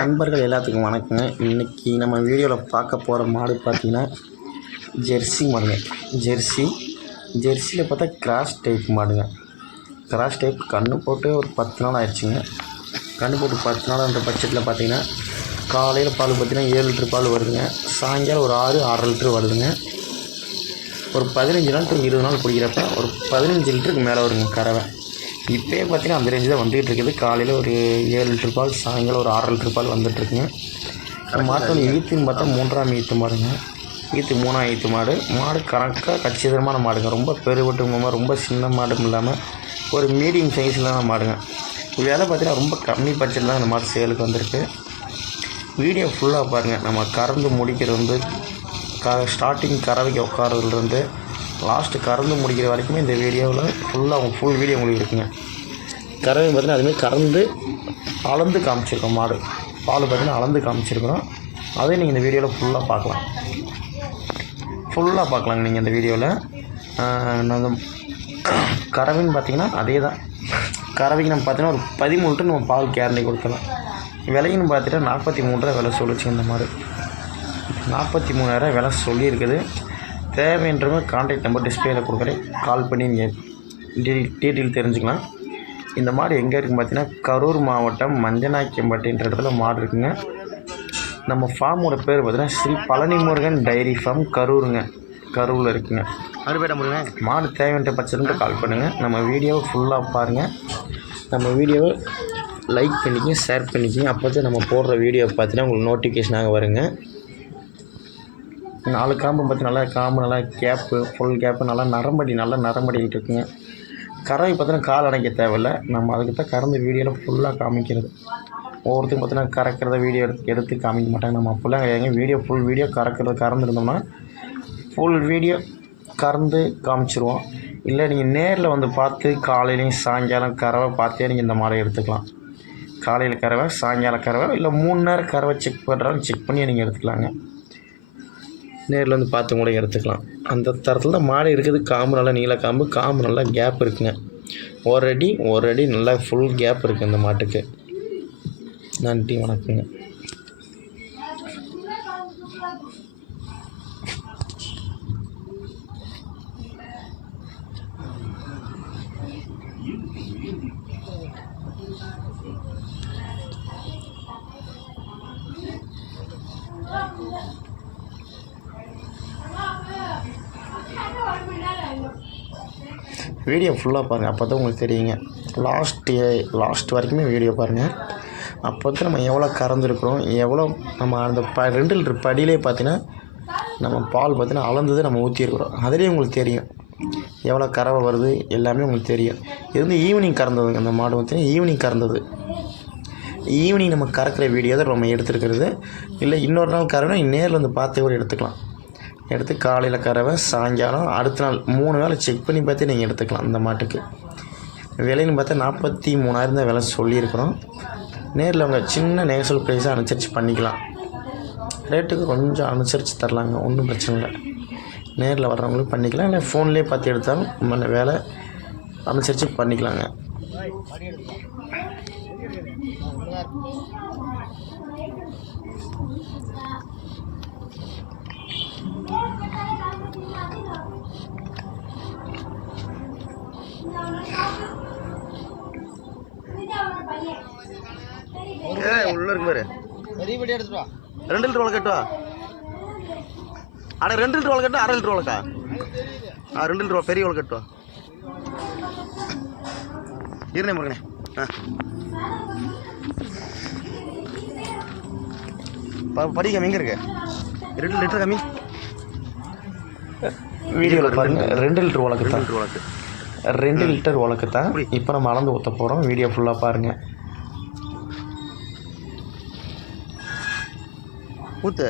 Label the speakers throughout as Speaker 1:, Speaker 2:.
Speaker 1: நண்பர்கள் எல்லாத்துக்கும் வணக்கங்க. இன்னைக்கு நம்ம வீடியோவில் பார்க்க போகிற மாடு பார்த்தீங்கன்னா ஜெர்சி மாடுங்க. ஜெர்சி ஜெர்சியில் பார்த்தா கிராஸ் டைப் மாடுங்க. கிராஸ் டைப் கன்று போட்டு ஒரு பத்து நாள் ஆயிடுச்சுங்க. கன்று போட்டு பத்து நாள்ன்ற பட்சத்தில் பார்த்தீங்கன்னா காலையில் பால் பார்த்தீங்கன்னா ஏழு லிட்டர் பால் வருதுங்க. சாயங்காலம் ஒரு ஆறு ஆறரை லிட்டர் வருதுங்க. ஒரு பதினஞ்சு நாள் இருபது நாள் பிடிக்கிறப்ப ஒரு பதினஞ்சு லிட்டருக்கு மேலே வருங்க கறவை. இப்போயே பார்த்தீங்கன்னா அந்த ரேஞ்சு தான் வந்துகிட்டு இருக்குது. காலையில் ஒரு ஏழு லிட்டர் பால் சாயங்காலம் ஒரு ஆறு லிட்டர் பால் வந்துட்டுருக்குங்க மாட்டோட ஈத்துன்னு பார்த்தா மூன்றாம் ஈத்து மாடுங்க. ஈத்து மூணாம் ஈத்து மாடு. மாடு கணக்காக கச்சிதமான மாடுங்க. ரொம்ப பெருவட்டுமா ரொம்ப சின்ன மாடும் இல்லாமல் ஒரு மீடியம் சைஸ்லான மாடுங்க. விலை பார்த்தீங்கன்னா ரொம்ப கம்மி பட்ஜெட்டில் தான் இந்த மாடு சேலுக்கு வந்திருக்கு. வீடியோ ஃபுல்லாக பாருங்கள் நம்ம கறந்து முடிக்கிறது வந்து க ஸ்டார்டிங் கறவைக்கு உட்காரதுலேருந்து லாஸ்ட்டு கறந்து முடிக்கிற வரைக்குமே இந்த வீடியோவில் ஃபுல்லாக அவங்க ஃபுல் வீடியோ உங்களுக்கு இருக்குங்க. கறவை பார்த்தீங்கன்னா அதுமாதிரி கறந்து அளந்து காமிச்சிருக்கோம் மாடு. பால் பார்த்தீங்கன்னா அளந்து காமிச்சிருக்கிறோம் அதையும் நீங்கள் இந்த வீடியோவில் ஃபுல்லாக பார்க்கலாம். ஃபுல்லாக பார்க்கலாங்க நீங்கள் இந்த வீடியோவில் நம்ம கறவைன்னு பார்த்தீங்கன்னா அதே தான் கறவைக்கு நம்ம பார்த்தீங்கன்னா ஒரு பதிமூணு லிட்டர் நம்ம பால் கேரண்டி கொடுக்கலாம். விலைன்னு பார்த்துட்டா நாற்பத்தி மூணு ரூபா விலை சொல்லிச்சு இந்த மாதிரி நாற்பத்தி மூணாயிரம் விலை சொல்லியிருக்குது. தேவைன்றவங்க கான்டாக்ட் நம்பர் டிஸ்பிளேல கொடுக்குறேன். கால் பண்ணி நீங்கள் டீ டீட்டெயில் தெரிஞ்சுக்கலாம். இந்த மாடு எங்கே இருக்குன்னு பார்த்தீங்கன்னா கரூர் மாவட்டம் மஞ்சனாக்கியம்பட்டின்ற இடத்துல மாடு இருக்குங்க. நம்ம ஃபார்மோட பேர் பார்த்தீங்கன்னா ஸ்ரீ பழனி முருகன் டைரி ஃபார்ம் கரூருங்க. கரூரில் இருக்குங்க.
Speaker 2: மறுபேட்டை முருகன்
Speaker 1: மாடு தேவைன்ற பட்சத்துக்கு கால் பண்ணுங்கள் நம்ம வீடியோவை ஃபுல்லாக பாருங்கள் நம்ம வீடியோவை லைக் பண்ணிக்கங்க ஷேர் பண்ணிக்கங்க. அப்போ தான் நம்ம போடுற வீடியோ பார்த்தீங்கன்னா உங்களுக்கு நோட்டிஃபிகேஷனாக வருங்க. நாலு காம்பு பார்த்து நல்லா காம்பு நல்லா கேப்பு ஃபுல் கேப்பு நல்லா நரம்படி நல்லா நரம்படிக்கிட்டு இருக்குங்க. கறவை பார்த்தீங்கன்னா கால் அடைக்க தேவையில்ல. நம்ம அதுக்கு தான் கறந்து வீடியோவில் ஃபுல்லாக காமிக்கிறது. ஒவ்வொருத்தையும் பார்த்தீங்கன்னா கறக்கிறத வீடியோ எடுத்து எடுத்து காமிக்க மாட்டாங்க. நம்ம அப்படிலாம் கிடையாதுங்க. வீடியோ ஃபுல் வீடியோ கறக்கிறது கறந்துருந்தோம்னா ஃபுல் வீடியோ கறந்து காமிச்சிருவோம். இல்லை நீங்கள் நேரில் வந்து பார்த்து காலையிலையும் சாயங்காலம் கறவை பார்த்தே நீங்கள் இந்த மாதிரி எடுத்துக்கலாம். காலையில் கறவை சாயங்காலம் கறவை இல்லை மூணு நேரம் கறவை செக் பண்ணுறாலும் செக் பண்ணி நீங்கள் எடுத்துக்கலாங்க. நேரில் வந்து பார்த்து கூட எடுத்துக்கலாம். அந்த தரத்தில் தான் மாடு இருக்குது காம்பு நல்லா நீள காம்பு காம்பு நல்லா கேப் இருக்குங்க. ஒரு அடி ஒரு அடி நல்லா ஃபுல் கேப் இருக்குது இந்த மாட்டுக்கு. நன்றி வணக்கங்க. வீடியோ ஃபுல்லாக பாருங்கள் அப்போ தான் உங்களுக்கு தெரியுங்க. லாஸ்ட் லாஸ்ட் வரைக்குமே வீடியோ பாருங்கள் அப்போ தான் நம்ம எவ்வளோ கறந்துருக்குறோம் எவ்வளோ நம்ம அந்த ப ரெண்டு லிட்டர் படியிலே பார்த்தீங்கன்னா நம்ம பால் பார்த்தீங்கன்னா அளந்தது நம்ம ஊற்றிருக்குறோம் அதுலேயே உங்களுக்கு தெரியும். எவ்வளோ கறவை வருது எல்லாமே உங்களுக்கு தெரியும். இது வந்து ஈவினிங் கறந்ததுங்க அந்த மாடு பார்த்தீங்கன்னா ஈவினிங் கறந்தது. ஈவினிங் நம்ம கறக்கிற வீடியோ தான் நம்ம எடுத்துருக்கிறது. இல்லை இன்னொரு நாள் கறவை நேரில் வந்து பார்த்தே கூட எடுத்துக்கலாம். எடுத்து காலையில் கறவை சாயங்காலம் அடுத்த நாள் மூணு வேலை செக் பண்ணி பார்த்து நீங்கள் எடுத்துக்கலாம் இந்த மாட்டுக்கு. விலைன்னு பார்த்தா நாற்பத்தி மூணாயிரம் தான் விலை சொல்லியிருக்கிறோம். நேரில் அவங்க சின்ன நேசல் ப்ரைஸாக அனுசரித்து பண்ணிக்கலாம். ரேட்டுக்கு கொஞ்சம் அனுசரித்து தரலாங்க ஒன்றும் பிரச்சனை இல்லை. நேரில் வர்றவங்களும் பண்ணிக்கலாம் இல்லை ஃபோன்லேயே பார்த்து எடுத்தாலும் நம்ம வேலை அனுசரித்து பண்ணிக்கலாங்க.
Speaker 2: உள்ள இருக்கு பாரு. ரெண்டு லிட்டர் வளர்க்கட்டா அட ரெண்டு லிட்டர் வளர்க்கட்டா அரை லிட்டர் வளர்க்கா ஆ ரெண்டு லிட்டர் பெரிய வளர்க்கட்டா இருந்தே முருகனே. ஆ. ப- படி கம்மி எங்கே இருக்கு. ரெண்டு லிட்டர் கம்மி.
Speaker 1: வீடியோவில் பாருங்கள் ரெண்டு லிட்டர்
Speaker 2: லிட்டர் வளர்க்கு
Speaker 1: ரெண்டு லிட்டர் உலகத்தான் இப்போ நம்ம அளந்து ஊற்ற போகிறோம் வீடியோ ஃபுல்லாக பாருங்கள்
Speaker 2: ஊத்து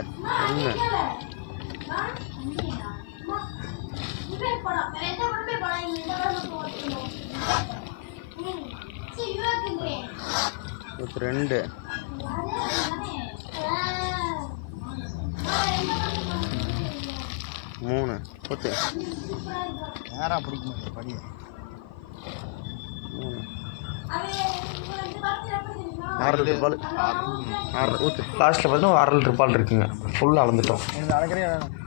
Speaker 2: ரெண்டு. மூணு. ஊத்து
Speaker 3: நேராக பிடிக்க மாட்டேன் படியை?
Speaker 2: மூணு. ஆறு லிட்டர் பால். ஆறு. ஊற்று
Speaker 1: லாஸ்ட்டில் பார்த்தீங்கன்னா அரை லிட்டர் பால் இருக்குங்க. ஃபுல்லாக அளந்துட்டோம்.
Speaker 3: எனக்கு வேணும்.